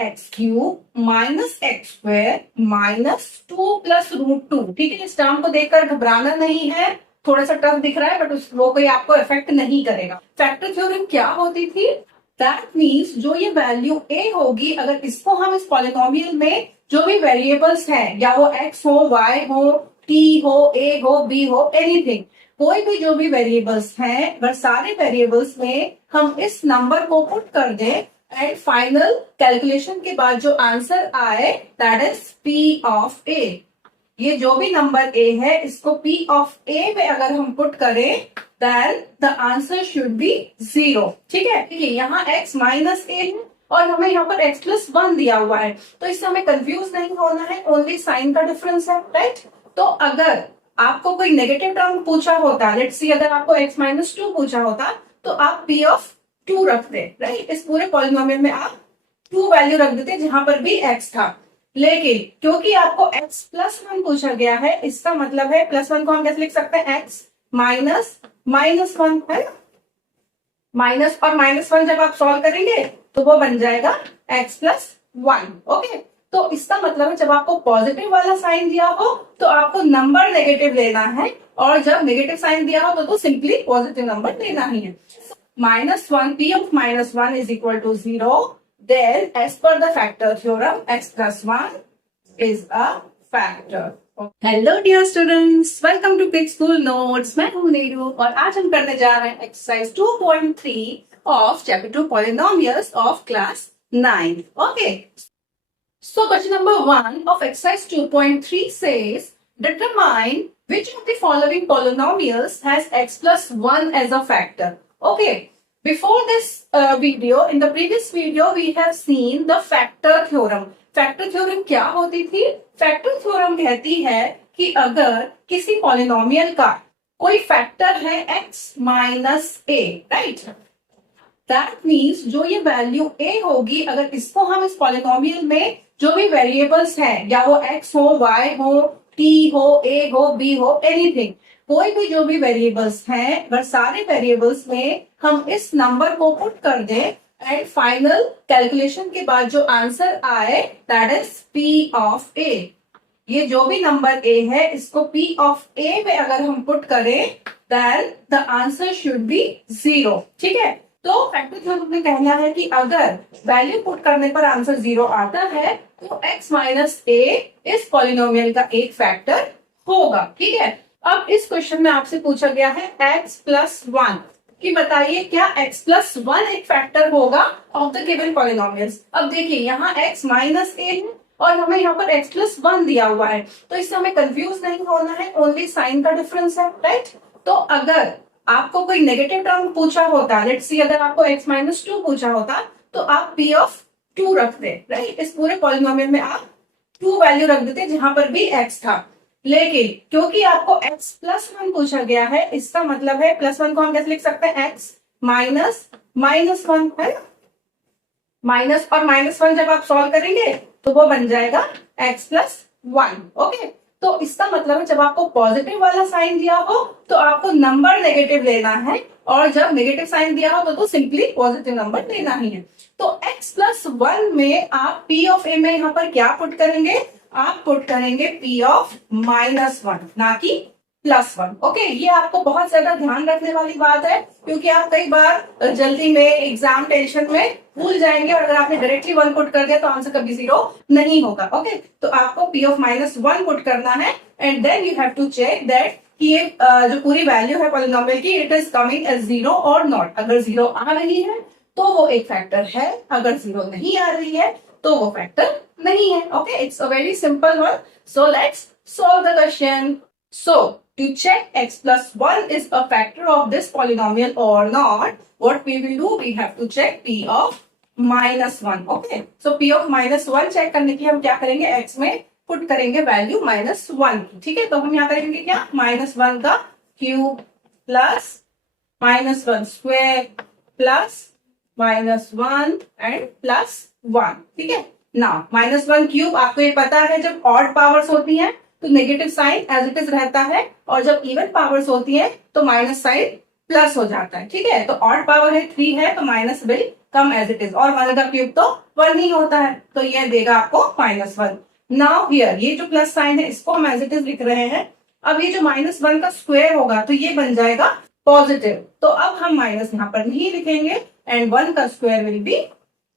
X cube minus X square minus 2 plus root 2। ठीक है, इस टर्म को देखकर घबराना नहीं है, थोड़ा सा टफ दिख रहा है बट वो कोई आपको इफेक्ट नहीं करेगा। फैक्टर थ्योरम क्या होती थी? दैट मीन्स जो ये वैल्यू ए होगी, अगर इसको हम इस पॉलिनोमियल में जो भी वेरिएबल्स हैं, या वो एक्स हो, वाई हो, टी हो, ए हो, बी हो, एनीथिंग, कोई भी जो भी वेरिएबल्स हैं, अगर सारे वेरिएबल्स में हम इस नंबर को पुट कर दें एंड फाइनल कैलकुलेशन के बाद जो आंसर आए दैट इज पी ऑफ ए। ये जो भी नंबर ए है, इसको पी ऑफ ए में अगर हम पुट करें then the answer should be 0। ठीक है, देखिए यहाँ x माइनस ए है और हमें यहाँ पर x प्लस 1 दिया हुआ है, तो इससे हमें कंफ्यूज नहीं होना है, ओनली साइन का डिफरेंस है, राइट। तो अगर आपको कोई नेगेटिव टर्म पूछा होता, लेट्स सी अगर आपको x माइनस 2 पूछा होता, तो आप p ऑफ 2 रखते, राइट। इस पूरे पॉलिनोमियल में आप 2 वैल्यू रख देते जहां पर भी x था। लेकिन क्योंकि आपको x प्लस 1 पूछा गया है, इसका मतलब है प्लस 1 को हम कैसे लिख सकते हैं? x माइनस माइनस 1 है, माइनस और माइनस 1 जब आप सॉल्व करेंगे तो वो बन जाएगा x प्लस 1। ओके, तो इसका मतलब है जब आपको पॉजिटिव वाला साइन दिया हो तो आपको नंबर नेगेटिव लेना है, और जब नेगेटिव साइन दिया हो तो सिंपली पॉजिटिव नंबर लेना ही है। -1 p of -1 is equal to 0. Then as per the factor theorem, x plus 1 is a factor. Hello dear students, welcome to quick school notes. मैं हूं नीरू और आज हम करने जा रहे हैं exercise 2.3 of chapter 2 polynomials of class 9। Okay, so question number 1 of exercise 2.3 says determine which of the following polynomials has x plus 1 as a factor. Okay, before this video, in the previous video we have seen the factor theorem. Factor theorem क्या होती थी? Factor theorem कहती है कि अगर किसी polynomial का कोई फैक्टर है x minus A, right, that means जो ये वैल्यू a होगी, अगर इसको हम इस पॉलिनोमियल में जो भी वेरिएबल्स हैं, या वो x हो, y हो, t हो, a हो, b हो, एनीथिंग, कोई भी जो भी वेरिएबल्स हैं, अगर सारे वेरिएबल्स में हम इस नंबर को पुट कर दें एंड फाइनल कैलकुलेशन के बाद जो आंसर आए that is p of a। ये जो भी नंबर a है, इसको p ऑफ a में अगर हम पुट करें then the answer should be 0। ठीक है, तो फैक्टर थ्योरम में कहना है कि अगर वैल्यू पुट करने पर आंसर 0 आता है तो x माइनस a इस पॉलिनोमियल का एक फैक्टर होगा। ठीक है, अब इस क्वेश्चन में आपसे पूछा गया है x प्लस 1 कि बताइए क्या x प्लस 1 एक फैक्टर होगा ऑफ द गिवन पॉलिनोमियल्स। अब देखिए यहाँ x माइनस a है और हमें यहाँ पर x प्लस 1 दिया हुआ है, तो इससे हमें कंफ्यूज नहीं होना है, ओनली साइन का डिफरेंस है, राइट। तो अगर आपको कोई नेगेटिव टर्म पूछा होता, लेट्स सी अगर आपको x माइनस 2 पूछा होता, तो आप p ऑफ 2 रखते, राइट। इस पूरे पॉलिनोमियल में आप 2 वैल्यू रख देते जहां पर भी x था। लेकिन क्योंकि आपको x प्लस 1 पूछा गया है, इसका मतलब है प्लस 1 को हम कैसे लिख सकते हैं? x माइनस माइनस 1 है, माइनस और माइनस 1 जब आप सॉल्व करेंगे तो वो बन जाएगा x प्लस 1। ओके, तो इसका मतलब है जब आपको पॉजिटिव वाला साइन दिया हो तो आपको नंबर नेगेटिव लेना है, और जब नेगेटिव साइन दिया हो तो सिंपली पॉजिटिव नंबर लेना ही है। तो x प्लस 1 में आप p ऑफ a में यहाँ पर क्या पुट करेंगे? आप पुट करेंगे p ऑफ माइनस 1, ना कि प्लस 1। ओके, ये आपको बहुत ज्यादा ध्यान रखने वाली बात है, क्योंकि आप कई बार जल्दी में एग्जाम टेंशन में भूल जाएंगे, और अगर आपने डायरेक्टली 1 पुट कर दिया तो आंसर कभी 0 नहीं होगा। ओके, तो आपको p ऑफ माइनस 1 पुट करना है and then you have to check that कि ये जो पूरी वैल्यू है पॉलिनोमियल की, इट इज कमिंग एज 0 और नॉट। अगर 0 आ रही है तो वो एक फैक्टर है, अगर 0 नहीं आ रही है तो वो फैक्टर नहीं है। Okay, it's a very simple one, so let's solve the question. So to check x plus 1 is a factor of this polynomial or not, what we will do, we have to check p of minus 1. Okay, so p of minus 1 check करने के लिए हम क्या करेंगे? x में put करेंगे value -1 की। ठीक है, तो हम यहाँ करेंगे क्या? -1 का cube plus -1 square plus -1 and plus 1। ठीक है, ना -1 क्यूब आपको ये पता है जब ऑड पावर्स होती हैं तो negative sign as it is रहता है, और जब इवन पावर्स होती है तो माइनस साइन प्लस हो जाता है। ठीक है, तो ऑड पावर है 3 है तो minus will come as it is, और 1 का क्यूब तो 1 ही होता है, तो ये देगा आपको -1। नाउ हियर ये जो प्लस साइन है इसको हम एज इट इज लिख रहे हैं। अब ये जो -1 का स्क्वायर होगा तो ये बन जाएगा पॉजिटिव, तो अब हम माइनस यहाँ पर नहीं लिखेंगे एंड 1 का स्क्वायर विल बी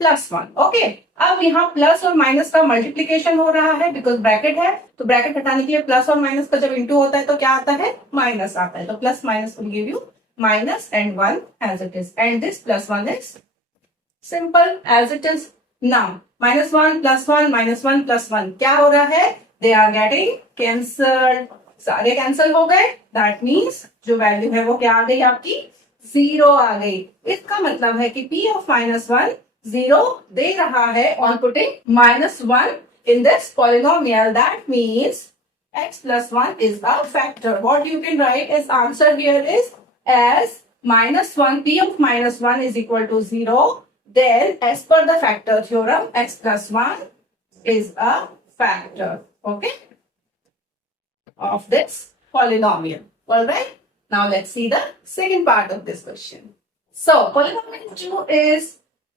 +1। ओके, अब यहाँ प्लस और माइनस का मल्टीप्लीकेशन हो रहा है बिकॉज ब्रैकेट है, तो ब्रैकेट हटाने के लिए प्लस और माइनस का जब इंटू होता है तो क्या आता है, माइनस आता है, तो plus minus will give you minus and 1 as it is, and this +1 is simple as it is. Now -1 +1 -1 +1 क्या हो रहा है, they are getting cancelled, सारे कैंसिल हो गए, that means जो वैल्यू है वो क्या आ गई आपकी, 0 आ गई। इसका मतलब है कि P of -1 0 दे रहा है on putting -1 in this polynomial, that means x plus 1 is a factor. What you can write as answer here is as -1, P of -1 is equal to 0, then as per the factor theorem, x plus 1 is a factor, okay, of this polynomial. Alright, now let's see the second part of this question. So, polynomial 2 is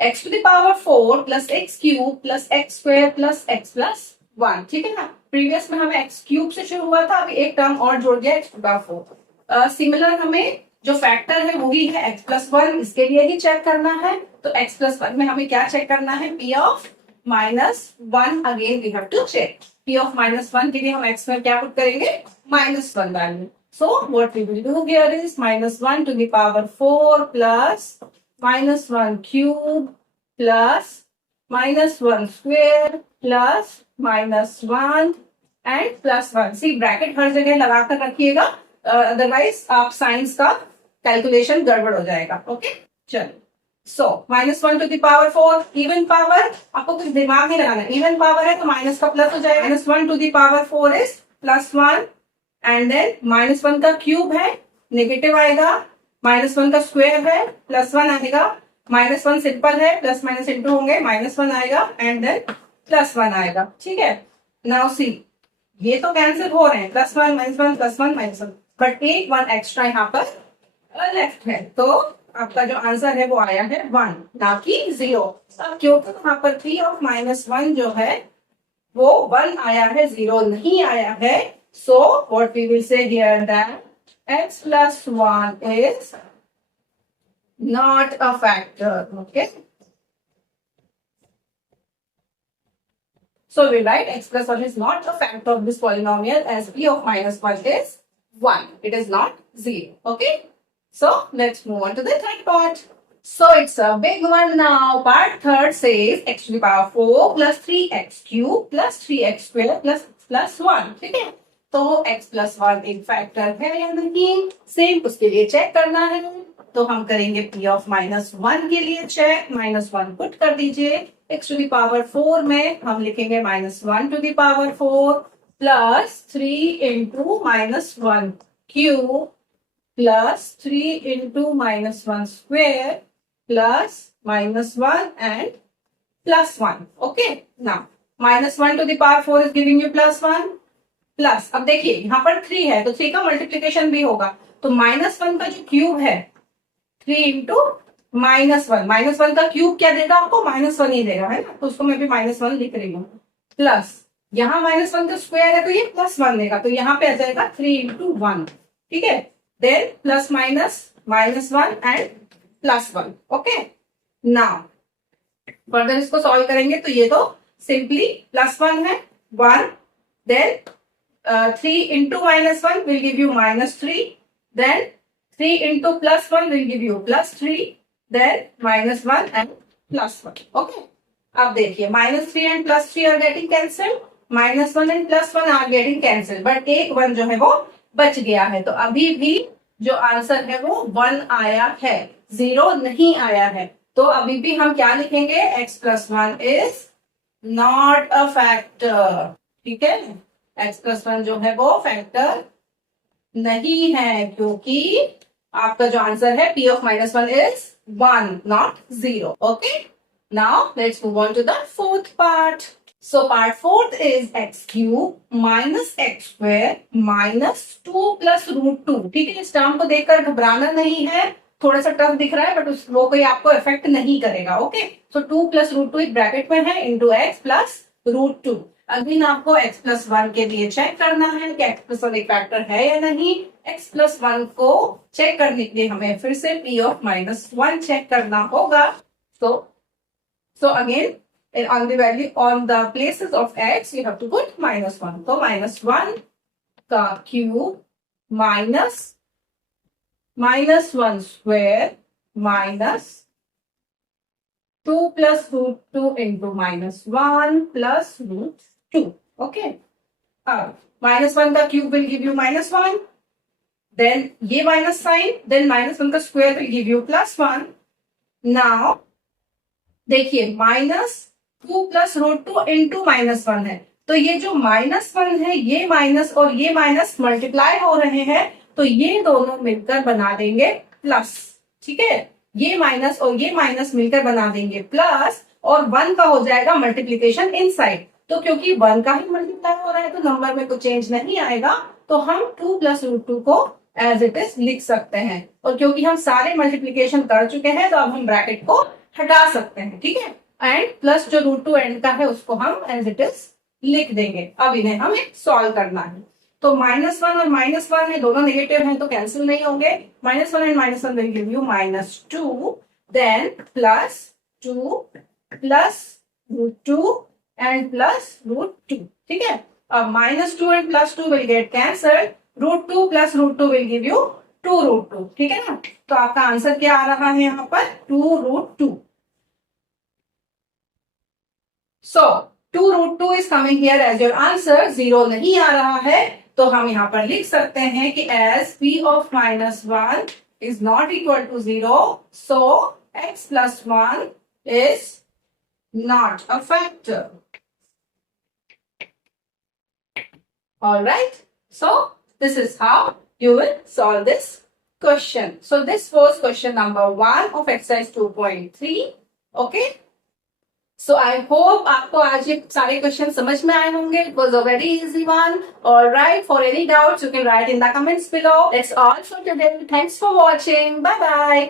x to the power 4 plus x cube plus x square plus x plus 1, ठीक है ना। Previous में हमें x cube से शुरू हुआ था, अभी एक टर्म और जोड़ दिया x to the power 4। Similar हमें जो फैक्टर है वही है x plus 1, इसके लिए ही चेक करना है, तो x plus 1 में हमें क्या चेक करना है, P of -1 again we have to check. P of -1 के लिए हम x में क्या पुट करेंगे, -1 value, so what we will do here is -1 to the power 4 plus -1 cube plus -1 square plus -1 and +1। See bracket हर जगह लगा कर रखिएगा, अदरवाइज आप साइंस का कैलकुलेशन गड़बड़ हो जाएगा। ओके, चलो, so -1 to the power 4 even power, आपको कुछ दिमाग नहीं लगाना, इवन पावर है तो माइनस का प्लस हो जाएगा, -1 to the power 4 is +1 and then -1 का क्यूब है नेगेटिव आएगा, -1 का स्क्वायर है +1 आएगा, -1 सिंपल है, प्लस माइनस इंटू होंगे, -1 आएगा एंड देन +1 आएगा, ठीक है। नाउ सी ये तो कैंसिल हो रहे हैं, +1 -1 +1 -1, बट एक 1 एक्स्ट्रा यहाँ पर लेफ्ट है, तो आपका जो आंसर है वो आया है 1 ना कि 0। अब क्योंकि यहाँ पर P of -1 जो है वो 1 आया है, 0 नहीं आया है, so what we will say here that x plus 1 is not a factor, okay, so we write x plus 1 is not a factor of this polynomial as P of -1 is 1, it is not 0, okay. So let's move on to the third part. So it's a big one now. Part third says x to the power 4 plus 3x cube plus 3x square plus 1, ठीक है। तो x plus 1 एक factor है या नहीं, same उसके लिए check करना है, तो हम करेंगे P of -1 के लिए चेक, -1 पुट कर दीजिए, x to the power 4 में हम लिखेंगे -1 to the power 4 plus 3 into -1 cube plus 3 into -1 square plus -1 and +1. Okay, now -1 to the power 4 is giving you +1 plus, अब देखिए यहाँ पर 3 है तो 3 का मल्टीप्लीकेशन भी होगा, तो -1 का जो क्यूब है 3 इंटू -1 का क्यूब क्या देगा आपको, -1 ही देगा, है ना, तो उसको मैं भी -1 लिख रही हूँ, प्लस यहाँ -1 का स्क्वायर है तो ये +1 देगा, तो यहाँ पे आ जाएगा 3 इंटू 1, ठीक है, then plus minus -1 and +1, okay. Now further इसको सॉल्व करेंगे तो ये तो सिंपली +1 है, 1, then 3 into -1 will give you -3, then 3 into +1 will give you +3, then -1 and +1, okay. अब देखिए -3 and +3 are getting cancelled, -1 and +1 are getting cancelled, but एक 1 जो है वो बच गया है, तो अभी भी जो आंसर है वो 1 आया है, 0 नहीं आया है, तो अभी भी हम क्या लिखेंगे, x plus 1 is not a factor, ठीक है, x plus 1 जो है वो फैक्टर नहीं है, क्योंकि आपका जो आंसर है P of -1 is 1 not 0, okay. Now let's move on to the fourth part. So part fourth is x cube minus x square minus 2 plus √2, ठीक है। इस टर्म को देखकर घबराना नहीं है, थोड़ा सा टफ दिख रहा है बट उस वो कोई आपको इफेक्ट नहीं करेगा. Okay, so 2 plus root two एक ब्रैकेट में है into X plus root two. Again आपको x प्लस वन के लिए चेक करना है कि x प्लस वन एक फैक्टर है या नहीं. x प्लस वन को चेक करने के लिए हमें फिर से p of minus one check करना होगा. So again, on the value, on the places of x, you have to put minus 1. So minus 1 का cube minus 1 square minus 2 plus root 2 into minus 1 plus root 2. Okay. Minus 1 का cube will give you minus 1. Then ये minus sign, then minus 1 का square will give you plus 1. Now देखिए minus 2 plus root two into minus one है, तो ये जो minus one है ये माइनस और ये माइनस मल्टीप्लाई हो रहे हैं, तो ये दोनों मिलकर बना देंगे प्लस. ठीक है, ये माइनस और ये माइनस मिलकर बना देंगे प्लस, और वन का हो जाएगा मल्टीप्लीकेशन इनसाइड. तो क्योंकि वन का ही मल्टीप्लाई हो रहा है तो नंबर में कुछ चेंज नहीं आएगा, तो हम 2 प्लस रूट टू को एज इट इज लिख सकते हैं. और क्योंकि हम सारे मल्टीप्लीकेशन कर चुके हैं तो अब हम ब्रैकेट को हटा सकते हैं. ठीक है, एंड प्लस जो रूट टू एंड का है उसको हम एज इट इज लिख देंगे. अब इन्हें हमें सॉल्व करना है. तो माइनस वन और माइनस वन है, दोनों नेगेटिव हैं तो कैंसिल नहीं होंगे. Minus one and minus one will give you minus two, then plus two plus root two and plus root two. ठीक है, अब minus two and plus two will get cancelled. Root two plus root two will give you 2 root two. ठीक है ना, तो आपका answer क्या आ रहा है यहाँ पर 2 root two. So 2 root two is coming here as your answer. 0 नहीं आ रहा है तो हम यहाँ पर लिख सकते हैं कि as p of minus one is not equal to 0, so x plus one is not a factor. Alright, so this is how you will solve this question. So this was question number 1 of exercise 2.3. Okay. So I hope आपको आज ये सारे question समझ में आए होंगे. It was a very easy one. Alright, for any doubts you can write in the comments below. That's all for today. Thanks for watching. Bye bye.